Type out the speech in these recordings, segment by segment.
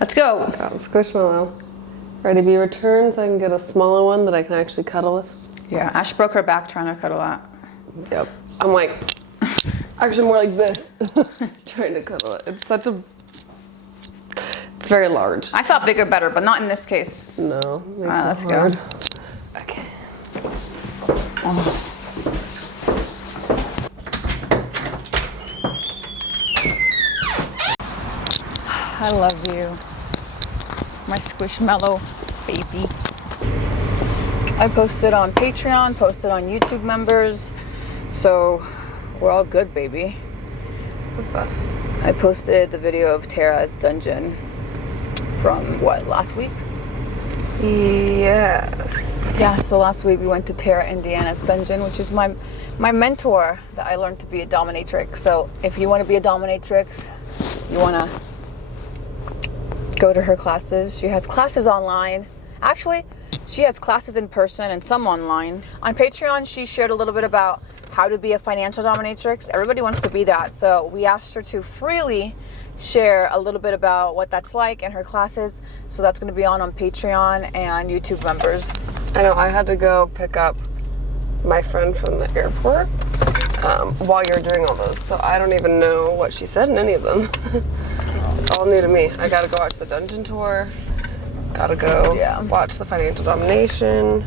Let's go. Got the Squishmallow. Ready to be returned so I can get a smaller one that I can actually cuddle with. Yeah, Ash broke her back trying to cuddle that. Yep. I'm like, actually more like this. Trying to cuddle it. It's very large. I thought bigger better, but not in this case. No. Let's hard. go. Okay. Oh. I love you, my Squishmallow baby. I posted on Patreon, posted on YouTube members, so we're all good, baby. The best. I posted the video of Tara's dungeon from what, last week? Yes. Yeah, so last week we went to Tara Indiana's dungeon, which is my mentor that I learned to be a dominatrix. So if you want to be a dominatrix, you want to go to her classes. She has classes online. Actually, she has classes in person and some online. On Patreon, she shared a little bit about how to be a financial dominatrix. Everybody wants to be that. So we asked her to freely share a little bit about what that's like in her classes. So that's going to be on Patreon and YouTube members. I know, I had to go pick up my friend from the airport while you're doing all those. So I don't even know what she said in any of them. It's all new to me. I gotta go watch the dungeon tour. Gotta go watch the financial domination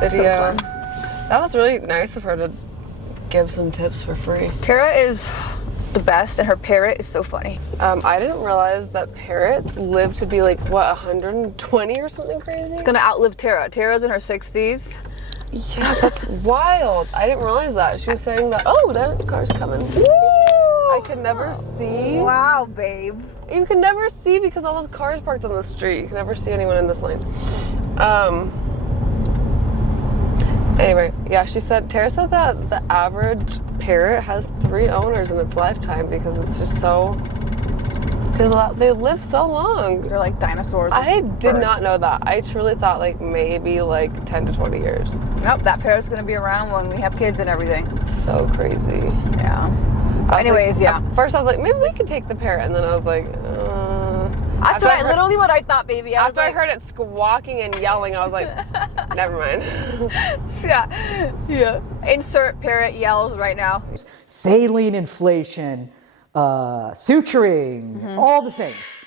video. So that was really nice of her to give some tips for free. Tara is the best, and her parrot is so funny. I didn't realize that parrots live to be like, what, 120 or something crazy? It's gonna outlive Tara. Tara's in her 60s. Yeah, that's wild. I didn't realize that. She was saying that, oh, that car's coming. Woo! I could never see. Wow, babe. You can never see because all those cars parked on the street. You can never see anyone in this lane. Anyway, yeah, Tara said that the average parrot has 3 owners in its lifetime because it's just so, they live so long. They're like dinosaurs. I did not know that. I truly thought like maybe like 10 to 20 years. Nope, that parrot's gonna be around when we have kids and everything. So crazy. Yeah. Anyways, like, at first I was like, maybe we could take the parrot, and then I was like, That's literally what I thought, baby. After I heard it squawking and yelling, I was like, never mind. Yeah. Insert parrot yells right now. Saline inflation, suturing, all the things.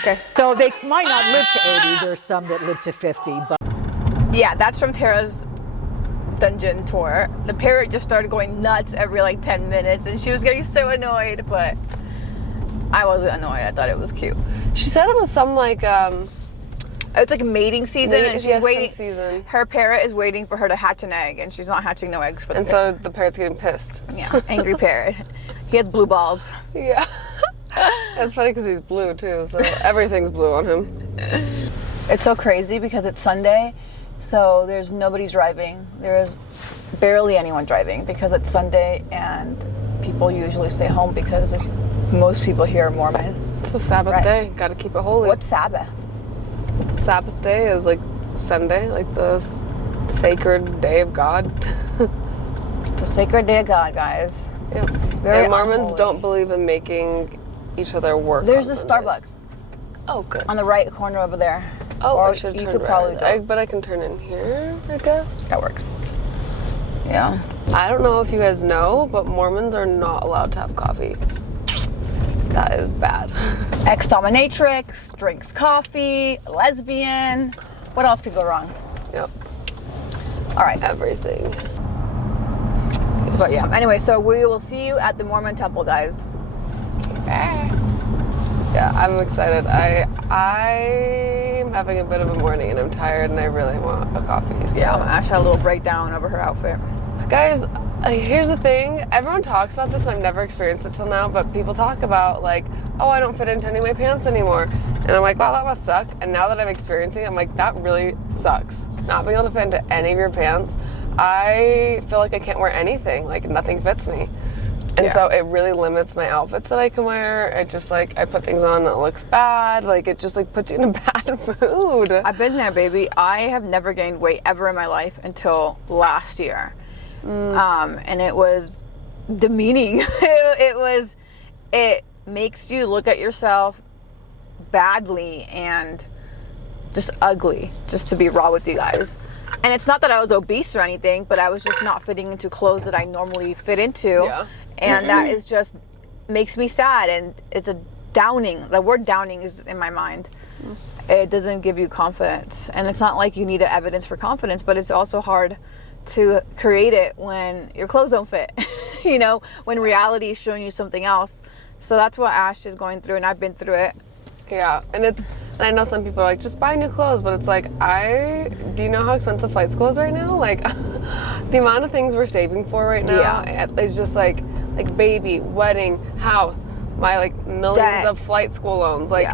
Okay. So they might not live to 80. There's some that live to 50, but. Yeah, that's from Tara's dungeon tour. The parrot just started going nuts every like 10 minutes, and she was getting so annoyed, but I wasn't annoyed. I thought it was cute. She said it was some like it's like mating season, and she's waiting. Season. Her parrot is waiting for her to hatch an egg, and she's not hatching no eggs for the And so the parrot's getting pissed. Yeah, angry parrot. He has blue balls. Yeah. That's funny because he's blue too, so everything's blue on him. It's so crazy because it's Sunday, so there's nobody driving. There is barely anyone driving because it's Sunday, and people usually stay home because most people here are Mormon. It's a Sabbath day. Gotta keep it holy. What's Sabbath? Sabbath day is like Sunday, like the sacred day of God. It's a sacred day of God, guys. Yeah. And Mormons don't believe in making each other work. There's a Starbucks. Oh, good. On the right corner over there. Oh, or I should you turn could right. probably go. But I can turn in here, I guess. That works. Yeah. I don't know if you guys know, but Mormons are not allowed to have coffee. That is bad. Ex-dominatrix, drinks coffee, lesbian. What else could go wrong? Yep. All right. Everything. But yeah, anyway, so we will see you at the Mormon Temple, guys. Okay. Yeah, I'm excited. I'm having a bit of a morning and I'm tired and I really want a coffee. So. Yeah, Ash had a little breakdown over her outfit. Guys, here's the thing. Everyone talks about this and I've never experienced it till now, but people talk about like, oh, I don't fit into any of my pants anymore. And I'm like, wow, that must suck. And now that I'm experiencing it, I'm like, that really sucks. Not being able to fit into any of your pants. I feel like I can't wear anything. Like nothing fits me. And so it really limits my outfits that I can wear. It just like, I put things on that looks bad. Like it just like puts you in a bad mood. I've been there, baby. I have never gained weight ever in my life until last year. And it was demeaning. makes you look at yourself badly and just ugly, just to be raw with you guys. And it's not that I was obese or anything, but I was just not fitting into clothes that I normally fit into. Yeah. And that is just makes me sad, and it's a downing. The word downing is in my mind. It doesn't give you confidence, and it's not like you need evidence for confidence, but it's also hard to create it when your clothes don't fit. You know, when reality is showing you something else. So that's what Ash is going through, and I've been through it. Yeah, and I know some people are like, just buy new clothes, but it's like, do you know how expensive flight school is right now? Like, the amount of things we're saving for right now is just like baby, wedding, house, my like millions Debt. of flight school loans. Like,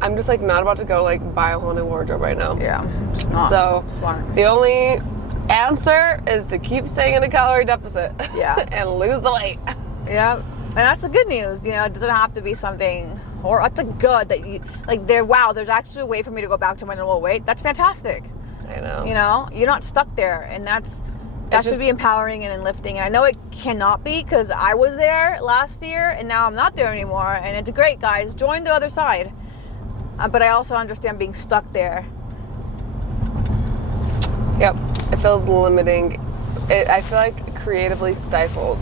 I'm just like not about to go like buy a whole new wardrobe right now. Yeah, it's not so smart. The only answer is to keep staying in a calorie deficit. Yeah. And lose the weight. Yeah, and that's the good news. You know, it doesn't have to be something, or that's a good that you like. There's actually a way for me to go back to my normal weight. That's fantastic. I know. You know, you're not stuck there, and that should be empowering and lifting. And I know it cannot be, because I was there last year, and now I'm not there anymore. And it's great, guys. Join the other side. But I also understand being stuck there. Yep, it feels limiting. I feel like creatively stifled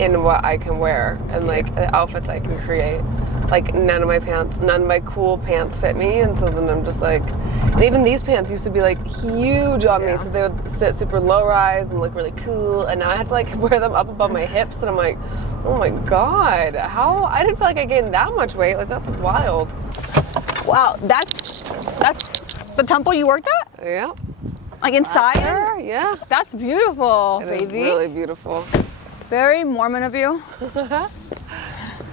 in what I can wear and like the outfits I can create. Like none of my cool pants fit me, and so then I'm just like, and even these pants used to be like huge on me, so they would sit super low rise and look really cool, and now I have to like wear them up above my hips, and I'm like, oh my god, how I didn't feel like I gained that much weight. Like, that's wild. Wow, that's the temple you worked at? Yeah. Like inside? That's her, yeah. That's beautiful, It baby. is really beautiful. Very Mormon of you.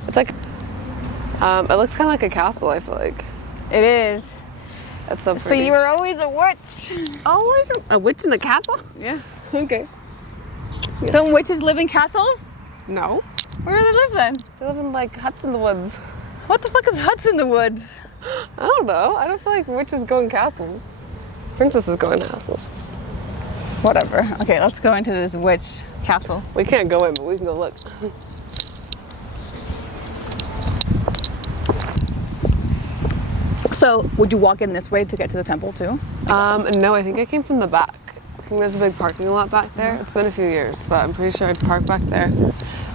It's like, it looks kind of like a castle, I feel like. It is. That's so So pretty. you were always a witch. always a witch in a castle? Yeah. Okay. Yes. Don't witches live in castles? No. Where do they live then? They live in like huts in the woods. What the fuck is huts in the woods? I don't know. I don't feel like witches go in castles. Princesses go in castles. Whatever. Okay, let's go into this witch castle. We can't go in, but we can go look. So, would you walk in this way to get to the temple too? No, I think I came from the back. I think there's a big parking lot back there. It's been a few years, but I'm pretty sure I'd park back there.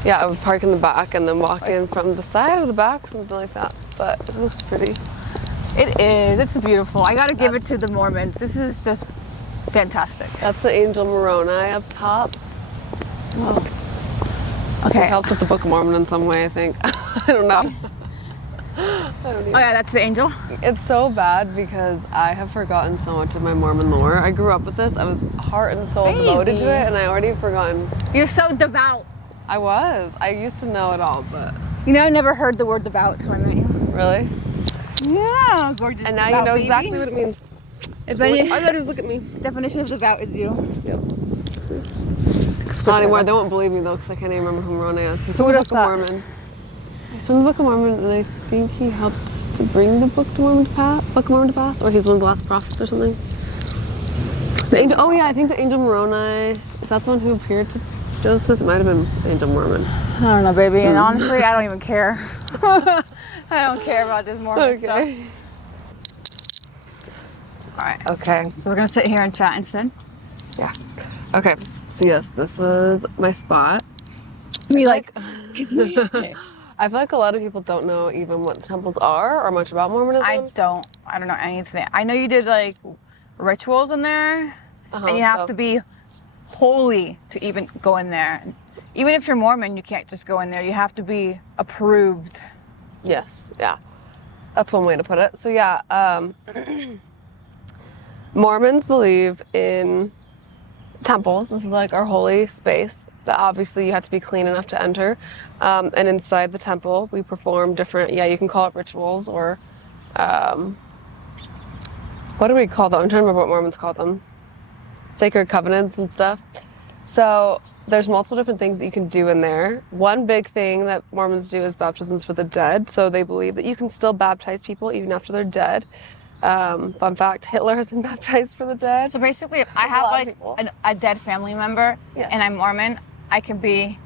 Yeah, I would park in the back and then walk in from the side or the back, something like that. But this is pretty. It is. It's beautiful. I gotta give it to the Mormons. This is just fantastic. That's the angel Moroni up top. Oh. It Okay. helped with the Book of Mormon in some way, I think. I don't know. I don't even. Oh yeah, that's the angel. It's so bad because I have forgotten so much of my Mormon lore. I grew up with this. I was heart and soul devoted to it, and I already forgotten. You're so devout. I was. I used to know it all, but You know, I never heard the word devout till I met you. really? Yeah, gorgeous. And now you know exactly what it means. If So any all you gotta do is look at me. definition of devout is you. Yep. Not anymore. They won't believe me though, because I can't even remember who Moroni is. He's from the would've Book of Mormon. He's from the Book of Mormon, and I think he helped to bring the Book of Mormon to pass, or he's one of the last prophets or something. The angel. Oh yeah, I think the angel Moroni is that the one who appeared to Joseph Smith. It might have been Angel Mormon. I don't know, baby. And honestly, I don't even care. I don't care about this Mormon stuff. Okay. All right. Okay. So we're gonna sit here and chat instead. Yeah. Okay. So yes, this was my spot. Me like, kiss me. I feel like a lot of people don't know even what the temples are or much about Mormonism. I don't know anything. I know you did like rituals in there, and you have to be holy to even go in there. Even if you're Mormon, you can't just go in there. You have to be approved. Yes, yeah. That's one way to put it. So yeah, Mormons believe in temples. This is like our holy space that obviously you have to be clean enough to enter. And inside the temple, we perform different, you can call it rituals or, what do we call them? I'm trying to remember what Mormons call them. Sacred covenants and stuff. So there's multiple different things that you can do in there. One big thing that Mormons do is baptisms for the dead. So they believe that you can still baptize people even after they're dead. Fun fact, Hitler has been baptized for the dead. So basically, if I have like a dead family member and I'm Mormon, I can be,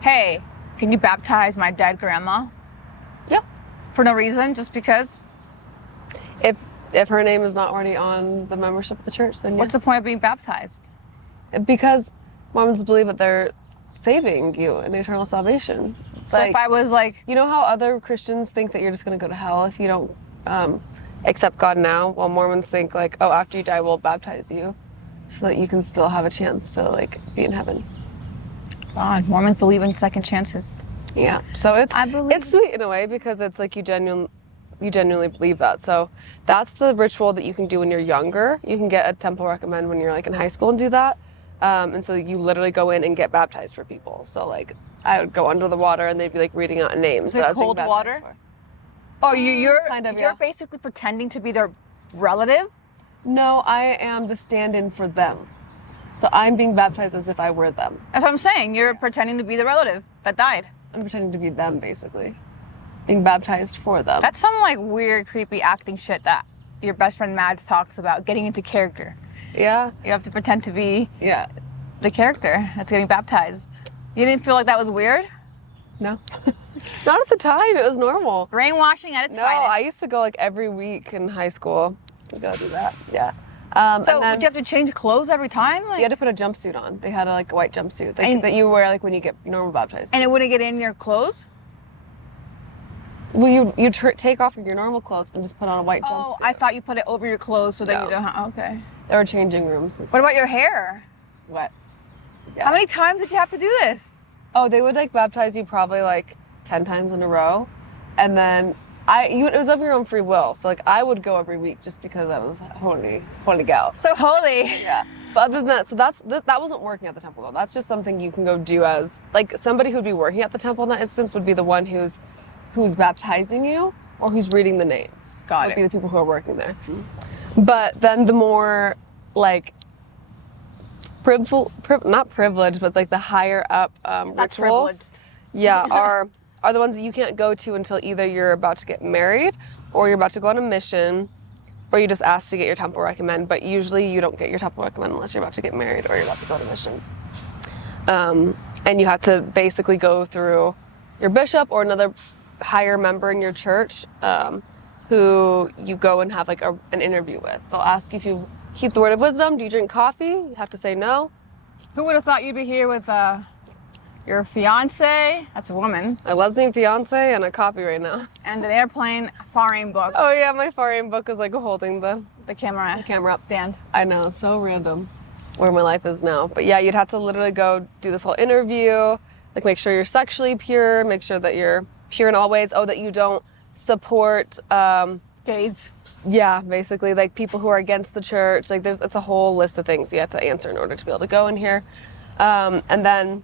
hey, can you baptize my dead grandma? For no reason, just because? If her name is not already on the membership of the church, then yes. What's the point of being baptized? Because Mormons believe that they're saving you in eternal salvation. So if I was like... You know how other Christians think that you're just going to go to hell if you don't accept God now? Well, Mormons think like, oh, after you die, we'll baptize you so that you can still have a chance to like be in heaven. God, Mormons believe in second chances. Yeah. So it's sweet in a way because it's like you genuinely believe that. So that's the ritual that you can do when you're younger. You can get a temple recommend when you're like in high school and do that. And so you literally go in and get baptized for people. So like I would go under the water and they'd be like reading out names. Is it cold water? Oh, you're basically pretending to be their relative? No, I am the stand-in for them. So I'm being baptized as if I were them. That's what I'm saying. You're pretending to be the relative that died. I'm pretending to be them, basically. Being baptized for them. That's some like weird, creepy acting shit that your best friend Mads talks about, getting into character. Yeah. You have to pretend to be the character that's getting baptized. You didn't feel like that was weird? No. Not at the time. It was normal. Brainwashing at its No, finest. I used to go like every week in high school. You gotta do that. Yeah. So would you have to change clothes every time? Like, you had to put a jumpsuit on. They had a white jumpsuit that you wear like when you get normal baptized. And it wouldn't get in your clothes? Well, you take off your normal clothes and just put on a white jumpsuit. Oh, I thought you put it over your clothes so that you don't have... Okay. There were changing rooms and stuff. What about your hair? What? Yeah. How many times did you have to do this? Oh, they would like baptize you probably like 10 times in a row. And then it was of your own free will. So like I would go every week just because I was holy gal. So holy. Yeah. But other than that, so that wasn't working at the temple though. That's just something you can go do as like somebody who'd be working at the temple in that instance would be the one who's baptizing you or who's reading the names. Would be the people who are working there. But then the more like not privileged, but like the higher up That's rituals, privileged. yeah, are the ones that you can't go to until either you're about to get married, or you're about to go on a mission, or you just ask to get your temple recommend. But usually you don't get your temple recommend unless you're about to get married or you're about to go on a mission. And you have to basically go through your bishop or another higher member in your church, who you go and have like an interview with. They'll ask you if you keep the word of wisdom. Do you drink coffee? You have to say no. Who would have thought you'd be here with your fiance? That's a woman. A lesbian fiance and a coffee right now. And an airplane faring book. Oh yeah, my faring book is like holding the camera stand. I know, so random where my life is now. But yeah, you'd have to literally go do this whole interview, like make sure you're sexually pure, make sure that you're pure in all ways. Oh, that you don't support gays. Yeah, basically, like people who are against the church. Like it's a whole list of things you have to answer in order to be able to go in here. And then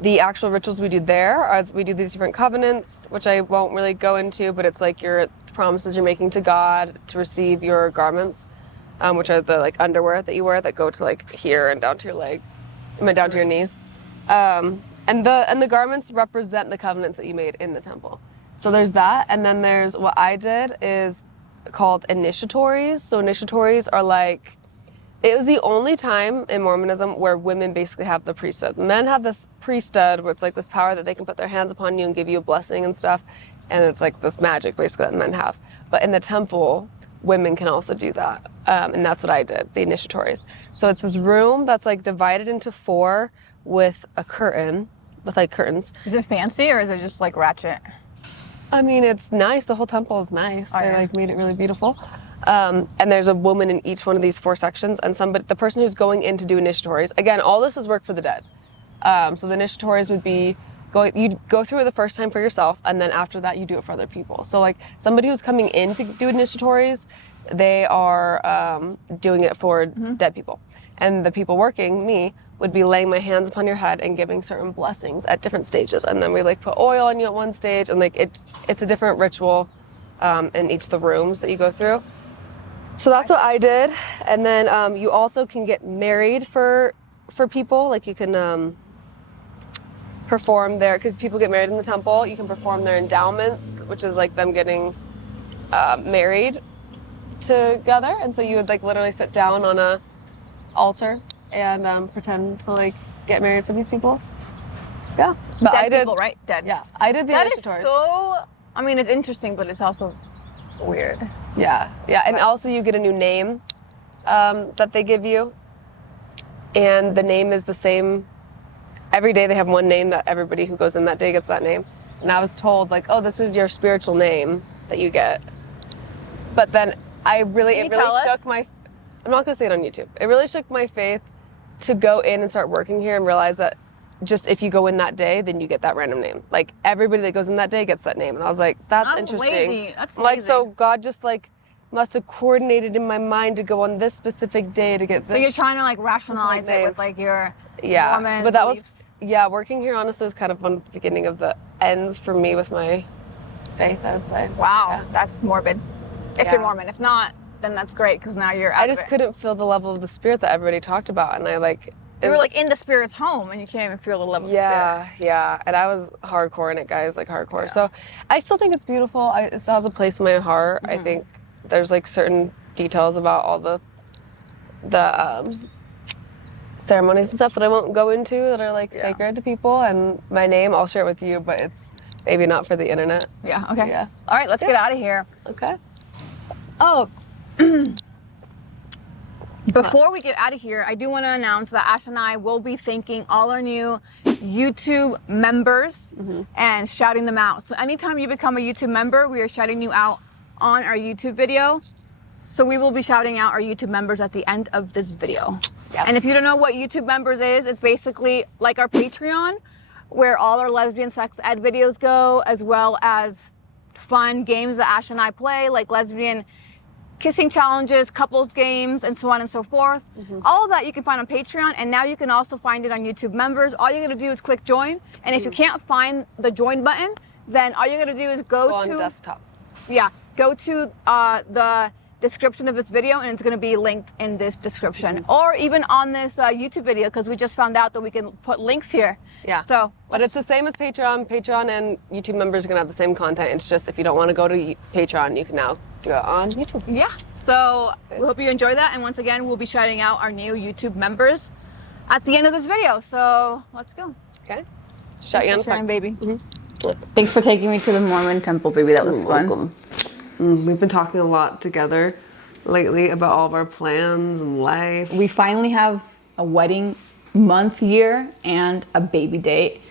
the actual rituals we do there as we do these different covenants, which I won't really go into, but it's like your promises you're making to God to receive your garments, which are the like underwear that you wear that go to like here and down to your legs, and down to your knees. And the garments represent the covenants that you made in the temple. So there's that, and then there's what I did is called initiatories. So initiatories are like, it was the only time in Mormonism where women basically have the priesthood. Men have this priesthood where it's like this power that they can put their hands upon you and give you a blessing and stuff. And it's like this magic basically that men have. But in the temple, women can also do that. And that's what I did, the initiatories. So it's this room that's like divided into 4 with a curtain, with like curtains. Is it fancy or is it just like ratchet? I mean, it's nice. The whole temple is nice. Oh, they yeah. like made it really beautiful. And there's a woman in each one of these 4 sections, and the person who's going in to do initiatories. Again, all this is work for the dead. So the initiatories would be you go through it the first time for yourself, and then after that you do it for other people. So like somebody who's coming in to do initiatories, they are doing it for dead people, and the people working, me, would be laying my hands upon your head and giving certain blessings at different stages. And then we like put oil on you at one stage, and like it's a different ritual in each of the rooms that you go through. So that's what I did. And then you also can get married for people. Like you can perform there, because people get married in the temple. You can perform their endowments, which is like them getting married together. And so you would like literally sit down on a altar and pretend to like get married for these people. Yeah. But Dead I did people, right? Dead. Yeah. I did the That is initiatories. so I mean, it's interesting, but it's also weird. Yeah, and also you get a new name that they give you, and the name is the same. Every day they have one name that everybody who goes in that day gets that name. And I was told, like, oh, this is your spiritual name that you get. But then it really shook my, I'm not going to say it on YouTube. It really shook my faith to go in and start working here and realize that just if you go in that day, then you get that random name. Like, everybody that goes in that day gets that name. And I was like, that's interesting. Lazy. That's lazy. Like, so God just, like, must have coordinated in my mind to go on this specific day to get this. So you're trying to, like, rationalize it with, like, your Mormon but that beliefs. was, working here, honestly, was kind of one of the beginning of the ends for me with my faith, I would say. Wow, that's morbid. If you're Mormon. If not, then that's great, because now you're out I of just it. couldn't feel the level of the spirit that everybody talked about, and I, like... You were, like, in the spirit's home, and you can't even feel the level of spirit. Yeah, and I was hardcore in it, guys, like, hardcore. Yeah. So I still think it's beautiful. It still has a place in my heart. I think there's, like, certain details about all the ceremonies and stuff that I won't go into that are, like, sacred to people. And my name, I'll share it with you, but it's maybe not for the internet. Yeah, okay. Yeah. All right, let's get out of here. Okay. Oh, before we get out of here, I do want to announce that Ash and I will be thanking all our new YouTube members and shouting them out. So anytime you become a YouTube member, we are shouting you out on our YouTube video. So we will be shouting out our YouTube members at the end of this video. Yep. And if you don't know what YouTube members is, it's basically like our Patreon, where all our lesbian sex ed videos go, as well as fun games that Ash and I play, like lesbian kissing challenges, couples games, and so on and so forth. All of that you can find on Patreon, and now you can also find it on YouTube members. All you gotta do is click join, and if you can't find the join button, then all you gotta do is go on to desktop. Yeah, go to the description of this video, and it's going to be linked in this description, or even on this YouTube video, because we just found out that we can put links here. Yeah. So, but it's the same as Patreon. Patreon and YouTube members are gonna have the same content. It's just if you don't want to go to Patreon, you can now do it on YouTube. yeah. So we hope you enjoy that, and once again, we'll be shouting out our new YouTube members at the end of this video. So let's go. Okay. Shout you on the Sharon, front. baby. Thanks for taking me to the Mormon Temple, baby. That was fun. Welcome. We've been talking a lot together lately about all of our plans and life. We finally have a wedding month, year, and a baby date,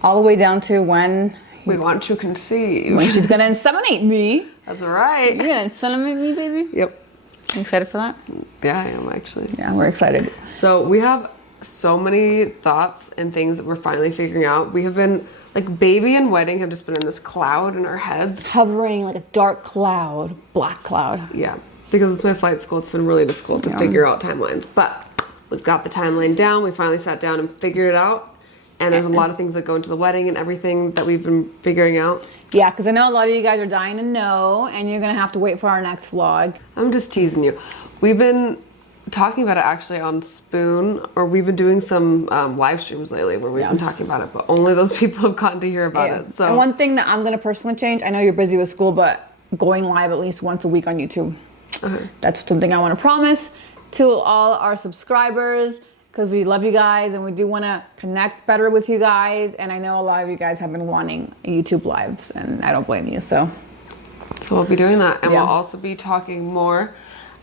all the way down to when We want to conceive. when she's gonna inseminate me. That's right. You're gonna inseminate me, baby? Yep. You excited for that? Yeah, I am actually. Yeah, we're excited. So we have so many thoughts and things that we're finally figuring out. We have been, like, baby and wedding have just been in this cloud in our heads. Hovering like a dark cloud, black cloud. Yeah, because with my flight school, it's been really difficult to figure out timelines. But we've got the timeline down. We finally sat down and figured it out. And there's a lot of things that go into the wedding and everything that we've been figuring out. Yeah, because I know a lot of you guys are dying to know, and you're gonna have to wait for our next vlog. I'm just teasing you. We've been talking about it actually on Spoon, or we've been doing some live streams lately where we've been talking about it, but only those people have gotten to hear about it. So, and one thing that I'm gonna personally change, I know you're busy with school, but going live at least once a week on YouTube. That's something I want to promise to all our subscribers, because we love you guys and we do want to connect better with you guys. And I know a lot of you guys have been wanting YouTube lives, and I don't blame you. So we'll be doing that, and we'll also be talking more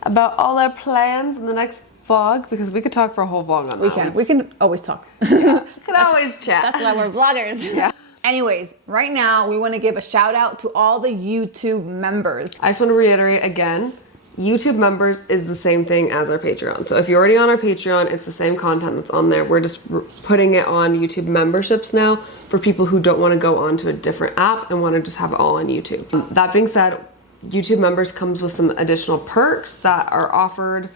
about all our plans in the next vlog, because we could talk for a whole vlog on that. we can always talk. We can always chat. That's why we're vloggers. Yeah. Anyways, right now we want to give a shout out to all the YouTube members. I just want to reiterate again, YouTube members is the same thing as our Patreon. So if you're already on our Patreon, it's the same content that's on there. We're just putting it on YouTube memberships now for people who don't want to go onto a different app and want to just have it all on YouTube. That being said, YouTube members comes with some additional perks that are offered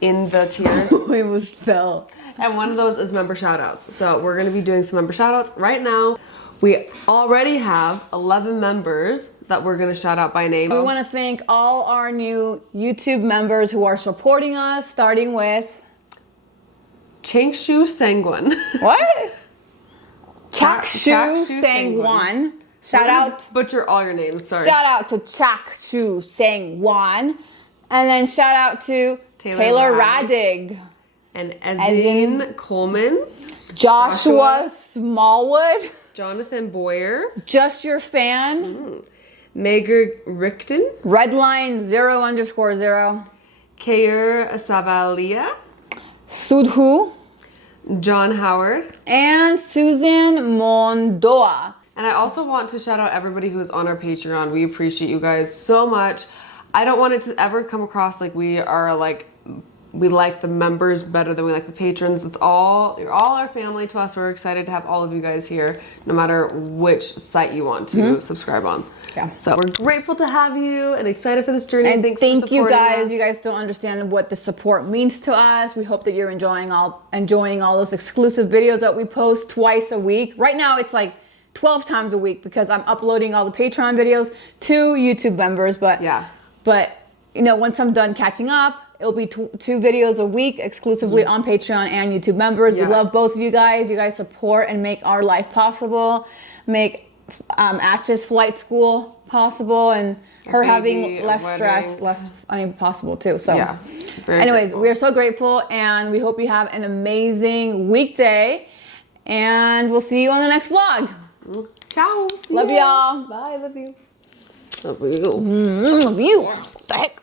in the tiers. We will spell. And one of those is member shoutouts. So we're going to be doing some member shoutouts right now. We already have 11 members that we're going to shout out by name. We want to thank all our new YouTube members who are supporting us, starting with Changshu Sangwan. what? Chakshu Chakshu Sangwan. Shout out. Butcher all your names, sorry. Shout out to Chakshu Sangwan. And then shout out to Taylor Radig. And Ezine Coleman. Joshua Smallwood. Jonathan Boyer. Just Your Fan. Mager Richten. Redline 0_0. Kair Savalia. Sudhu. John Howard. And Susan Mondoa. And I also want to shout out everybody who is on our Patreon. We appreciate you guys so much. I don't want it to ever come across like we are like, we like the members better than we like the patrons. You're all our family to us. We're excited to have all of you guys here, no matter which site you want to subscribe on. Yeah. So we're grateful to have you and excited for this journey. And thanks thank for you supporting guys. us. You guys don't understand what the support means to us. We hope that you're enjoying all those exclusive videos that we post twice a week. Right now it's like 12 times a week because I'm uploading all the Patreon videos to YouTube members. But you know, once I'm done catching up, it'll be 2 videos a week exclusively on Patreon and YouTube members. We love both of you guys. You guys support and make our life possible, make Ash's flight school possible, and her having less stress, possible too. So anyways, we are so grateful, and we hope you have an amazing weekday, and we'll see you on the next vlog. Ciao. Love y'all. Bye. Love you. Love you. What the heck?